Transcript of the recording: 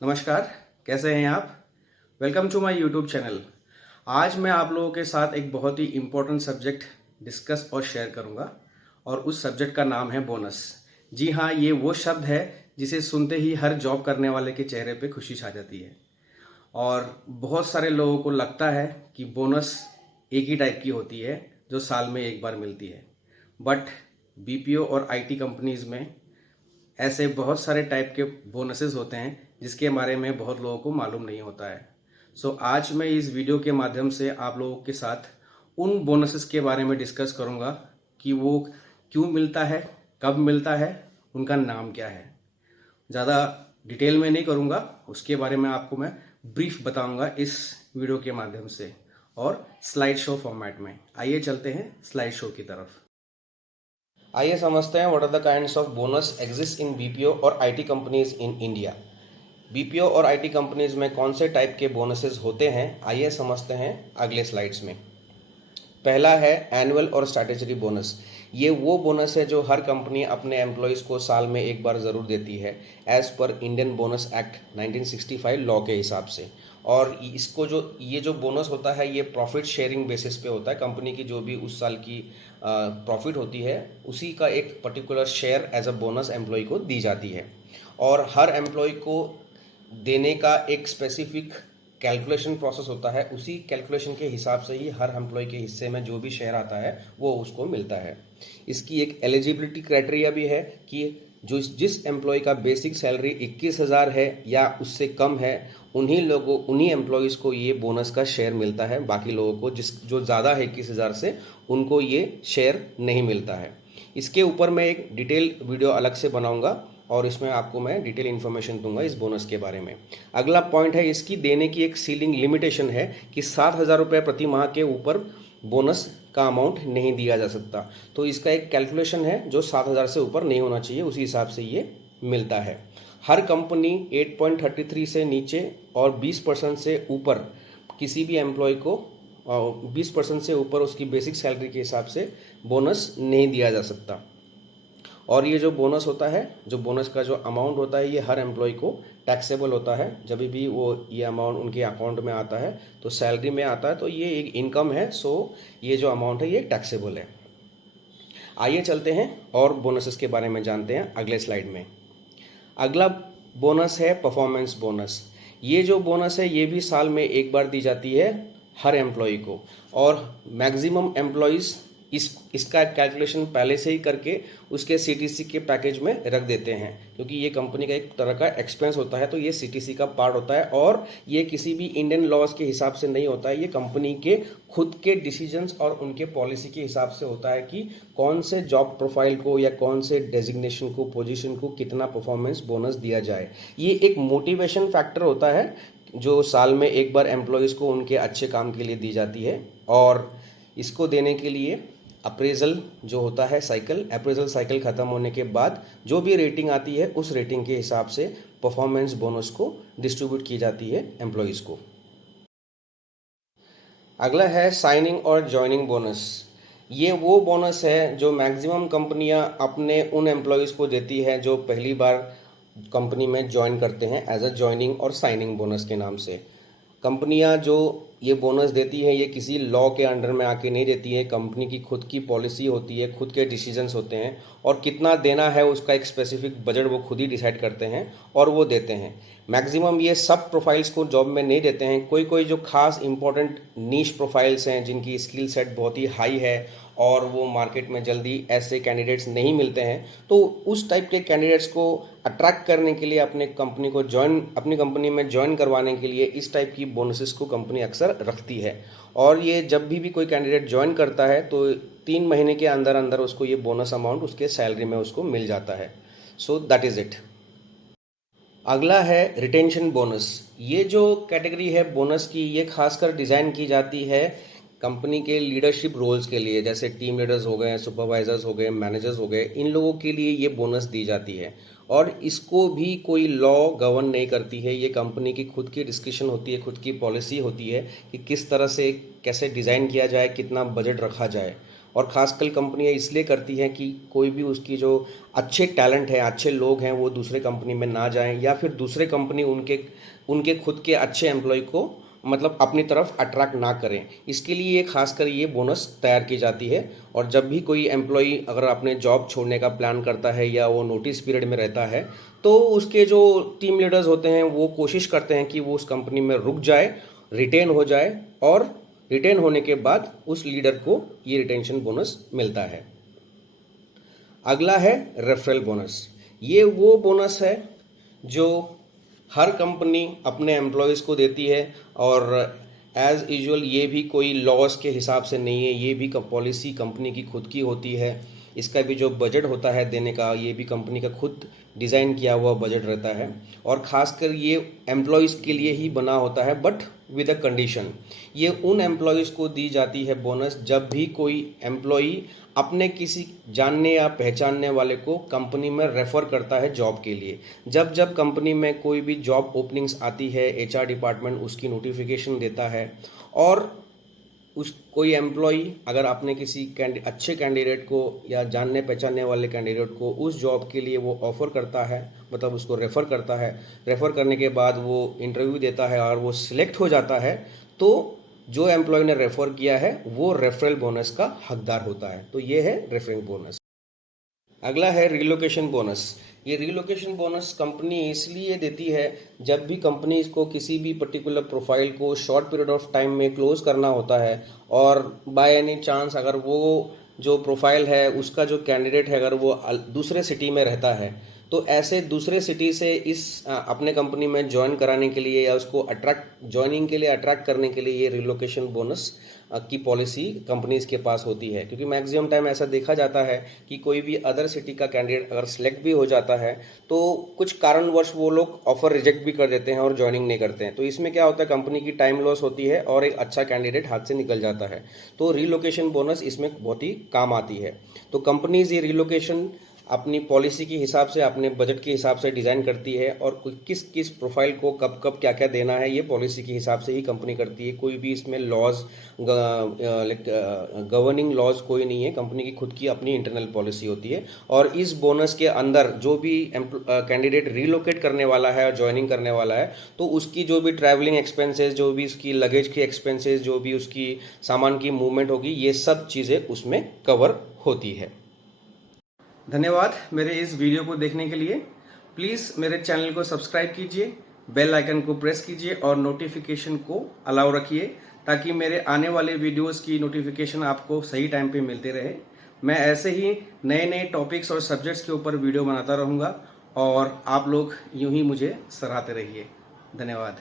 नमस्कार, कैसे हैं आप? Welcome to my YouTube channel. आज मैं आप लोगों के साथ एक बहुत ही इम्पोर्टेंट सब्जेक्ट डिस्कस और शेयर करूंगा और उस सब्जेक्ट का नाम है बोनस। जी हाँ, ये वो शब्द है जिसे सुनते ही हर जॉब करने वाले के चेहरे पे खुशी छा जाती है। और बहुत सारे लोगों को लगता है कि बोनस एक ही टाइप की होती है जो साल में एक बार मिलती है। बट बीपीओ और आईटी कंपनीज में ऐसे बहुत सारे टाइप के बोनसेस होते हैं जिसके बारे में बहुत लोगों को मालूम नहीं होता है। आज मैं इस वीडियो के माध्यम से आप लोगों के साथ उन बोनसेस के बारे में डिस्कस करूंगा कि वो क्यों मिलता है, कब मिलता है, उनका नाम क्या है। ज़्यादा डिटेल में नहीं करूंगा, उसके बारे में आपको मैं ब्रीफ बताऊंगा इस वीडियो के माध्यम से और स्लाइड शो फॉर्मेट में। आइए चलते हैं स्लाइड शो की तरफ। आइए समझते हैं what are the kinds of bonus exist in BPO और IT companies in India. BPO और आईटी कंपनीज में कौन से टाइप के बोनसेस होते हैं, आइए समझते हैं अगले स्लाइड्स में। पहला है एनुअल और स्ट्रैटेजी बोनस। ये वो बोनस है जो हर कंपनी अपने एम्प्लॉयज़ को साल में एक बार ज़रूर देती है as per Indian bonus act 1965 law के हिसाब से। और इसको ये जो बोनस होता है ये प्रॉफिट शेयरिंग बेसिस पे होता है। कंपनी की जो भी उस साल की प्रॉफिट होती है उसी का एक particular share as a bonus employee को दी जाती है। और हर एम्प्लॉय को देने का एक स्पेसिफिक कैलकुलेशन प्रोसेस होता है। उसी कैलकुलेशन के हिसाब से ही हर एम्प्लॉय के हिस्से में जो भी शेयर आता है वो उसको मिलता है। इसकी एक एलिजिबिलिटी क्राइटेरिया भी है कि जिस एम्प्लॉय का बेसिक सैलरी 21,000 है या उससे कम है उन्हीं एम्प्लॉयज़ को ये बोनस का शेयर मिलता है। बाकी लोगों को जो ज़्यादा है 21,000 से उनको ये शेयर नहीं मिलता है। इसके ऊपर मैं एक डिटेल वीडियो अलग से बनाऊंगा और इसमें आपको मैं डिटेल इन्फॉर्मेशन दूंगा इस बोनस के बारे में। अगला पॉइंट है इसकी देने की एक सीलिंग लिमिटेशन है कि 7,000 रुपये प्रति माह के ऊपर बोनस का अमाउंट नहीं दिया जा सकता। तो इसका एक कैलकुलेशन है जो 7,000 से ऊपर नहीं होना चाहिए, उसी हिसाब से ये मिलता है। हर कंपनी 8.33 से नीचे और 20% से ऊपर किसी भी एम्प्लॉय को 20% से ऊपर उसकी बेसिक सैलरी के हिसाब से बोनस नहीं दिया जा सकता। और ये जो बोनस होता है, जो बोनस का जो अमाउंट होता है ये हर एम्प्लॉय को टैक्सेबल होता है। जब भी वो ये अमाउंट उनके अकाउंट में आता है तो सैलरी में आता है तो ये एक इनकम है। ये जो अमाउंट है ये टैक्सेबल है। आइए चलते हैं और बोनसेस के बारे में जानते हैं अगले स्लाइड में। अगला बोनस है परफॉर्मेंस बोनस। ये जो बोनस है ये भी साल में एक बार दी जाती है हर एम्प्लॉय को। और मैक्सिमम एम्प्लॉयज़ इसका कैलकुलेशन पहले से ही करके उसके सीटीसी के पैकेज में रख देते हैं, क्योंकि ये कंपनी का एक तरह का एक्सपेंस होता है तो ये सीटीसी का पार्ट होता है। और ये किसी भी इंडियन लॉज के हिसाब से नहीं होता है, ये कंपनी के खुद के डिसीजंस और उनके पॉलिसी के हिसाब से होता है कि कौन से जॉब प्रोफाइल को या कौन से डेजिग्नेशन को, पोजीशन को कितना परफॉर्मेंस बोनस दिया जाए। ये एक मोटिवेशन फैक्टर होता है जो साल में एक बार एम्प्लॉयज़ को उनके अच्छे काम के लिए दी जाती है। और इसको देने के लिए अप्रेजल जो होता है अप्रेजल साइकिल ख़त्म होने के बाद जो भी रेटिंग आती है उस रेटिंग के हिसाब से परफॉर्मेंस बोनस को डिस्ट्रीब्यूट की जाती है एम्प्लॉयज़ को। अगला है साइनिंग और जॉइनिंग बोनस। ये वो बोनस है जो मैक्सिमम कंपनियां अपने उन एम्प्लॉयज़ को देती है जो पहली बार कंपनी में ज्वाइन करते हैं एज अ जॉइनिंग और साइनिंग बोनस के नाम से। कंपनियां जो ये बोनस देती हैं ये किसी लॉ के अंडर में आके नहीं देती है। कंपनी की खुद की पॉलिसी होती है, खुद के डिसीजंस होते हैं और कितना देना है उसका एक स्पेसिफिक बजट वो खुद ही डिसाइड करते हैं और वो देते हैं। मैक्सिमम ये सब प्रोफाइल्स को जॉब में नहीं देते हैं। कोई कोई जो खास इंपॉर्टेंट नीश प्रोफाइल्स हैं जिनकी स्किल सेट बहुत ही हाई है और वो मार्केट में जल्दी ऐसे कैंडिडेट्स नहीं मिलते हैं, तो उस टाइप के कैंडिडेट्स को अट्रैक्ट करने के लिए अपनी कंपनी में ज्वाइन करवाने के लिए इस टाइप की बोनसेस को कंपनी अक्सर रखती है। और ये जब भी कोई कैंडिडेट ज्वाइन करता है तो 3 महीने के अंदर अंदर उसको ये बोनस अमाउंट उसके सैलरी में उसको मिल जाता है। So that is it. अगला है रिटेंशन बोनस। ये जो कैटेगरी है बोनस की ये खासकर डिज़ाइन की जाती है कंपनी के लीडरशिप रोल्स के लिए, जैसे टीम लीडर्स हो गए, सुपरवाइजर्स हो गए, मैनेजर्स हो गए, इन लोगों के लिए ये बोनस दी जाती है। और इसको भी कोई लॉ गवर्न नहीं करती है, ये कंपनी की खुद की डिस्कशन होती है, खुद की पॉलिसी होती है कि किस तरह से कैसे डिज़ाइन किया जाए, कितना बजट रखा जाए। और खासकर कंपनियां इसलिए करती हैं कि कोई भी उसकी जो अच्छे टैलेंट है, अच्छे लोग हैं, वो दूसरे कंपनी में ना जाएं, या फिर दूसरे कंपनी उनके उनके खुद के अच्छे एम्प्लॉय को मतलब अपनी तरफ अट्रैक्ट ना करें। इसके लिए ये खासकर ये बोनस तैयार की जाती है। और जब भी कोई एम्प्लॉय अगर अपने जॉब छोड़ने का प्लान करता है या वो नोटिस पीरियड में रहता है, तो उसके जो टीम लीडर्स होते हैं वो कोशिश करते हैं कि वो उस कंपनी में रुक जाए, रिटेन हो जाए, और रिटेन होने के बाद उस लीडर को ये रिटेंशन बोनस मिलता है। अगला है रेफरल बोनस। ये वो बोनस है जो हर कंपनी अपने एम्प्लॉयज़ को देती है, और एज़ यूजुअल ये भी कोई लॉस के हिसाब से नहीं है, ये भी पॉलिसी कंपनी की खुद की होती है। इसका भी जो बजट होता है देने का, ये भी कंपनी का खुद डिज़ाइन किया हुआ बजट रहता है, और ख़ासकर ये एम्प्लॉयज़ के लिए ही बना होता है, बट विद अ कंडीशन। ये उन एम्प्लॉयज़ को दी जाती है बोनस जब भी कोई एम्प्लॉई अपने किसी जानने या पहचानने वाले को कंपनी में रेफ़र करता है जॉब के लिए। जब जब कंपनी में कोई भी जॉब ओपनिंग्स आती है, एचआर डिपार्टमेंट उसकी नोटिफिकेशन देता है, और उस कोई एम्प्लॉई अगर आपने किसी अच्छे कैंडिडेट को या जानने पहचानने वाले कैंडिडेट को उस जॉब के लिए वो ऑफ़र करता है, मतलब उसको रेफ़र करता है, रेफ़र करने के बाद वो इंटरव्यू देता है और वो सिलेक्ट हो जाता है, तो जो एम्प्लॉय ने रेफ़र किया है वो रेफरल बोनस का हकदार होता है। तो ये है रेफरल बोनस। अगला है रिलोकेशन बोनस। ये रिलोकेशन बोनस कंपनी इसलिए देती है जब भी कंपनी को किसी भी पर्टिकुलर प्रोफाइल को शॉर्ट पीरियड ऑफ टाइम में क्लोज करना होता है, और बाय एनी चांस अगर वो जो प्रोफाइल है उसका जो कैंडिडेट है अगर वो दूसरे सिटी में रहता है, तो ऐसे दूसरे सिटी से अपने कंपनी में ज्वाइन कराने के लिए या उसको ज्वाइनिंग के लिए अट्रैक्ट करने के लिए ये रिलोकेशन बोनस की पॉलिसी कंपनीज के पास होती है। क्योंकि मैक्सिमम टाइम ऐसा देखा जाता है कि कोई भी अदर सिटी का कैंडिडेट अगर सिलेक्ट भी हो जाता है तो कुछ कारणवश वो लोग ऑफर रिजेक्ट भी कर देते हैं और ज्वाइनिंग नहीं करते हैं। तो इसमें क्या होता है, कंपनी की टाइम लॉस होती है और एक अच्छा कैंडिडेट हाथ से निकल जाता है। तो रिलोकेशन बोनस इसमें बहुत ही काम आती है। तो कंपनीज ये रिलोकेशन अपनी पॉलिसी के हिसाब से, अपने बजट के हिसाब से डिज़ाइन करती है, और किस किस प्रोफाइल को कब कब क्या क्या देना है ये पॉलिसी के हिसाब से ही कंपनी करती है। कोई भी इसमें लॉज गवर्निंग लॉज कोई नहीं है, कंपनी की खुद की अपनी इंटरनल पॉलिसी होती है। और इस बोनस के अंदर जो भी कैंडिडेट रिलोकेट करने वाला है और ज्वाइनिंग करने वाला है, तो उसकी जो भी ट्रैवलिंग एक्सपेंसेस, जो भी उसकी लगेज की एक्सपेंसेस, जो भी उसकी सामान की मूवमेंट होगी, ये सब चीज़ें उसमें कवर होती है। धन्यवाद मेरे इस वीडियो को देखने के लिए। प्लीज़ मेरे चैनल को सब्सक्राइब कीजिए, बेल आइकन को प्रेस कीजिए और नोटिफिकेशन को अलाउ रखिए, ताकि मेरे आने वाले वीडियोस की नोटिफिकेशन आपको सही टाइम पे मिलते रहे। मैं ऐसे ही नए नए टॉपिक्स और सब्जेक्ट्स के ऊपर वीडियो बनाता रहूँगा, और आप लोग यूं ही मुझे सराहते रहिए। धन्यवाद।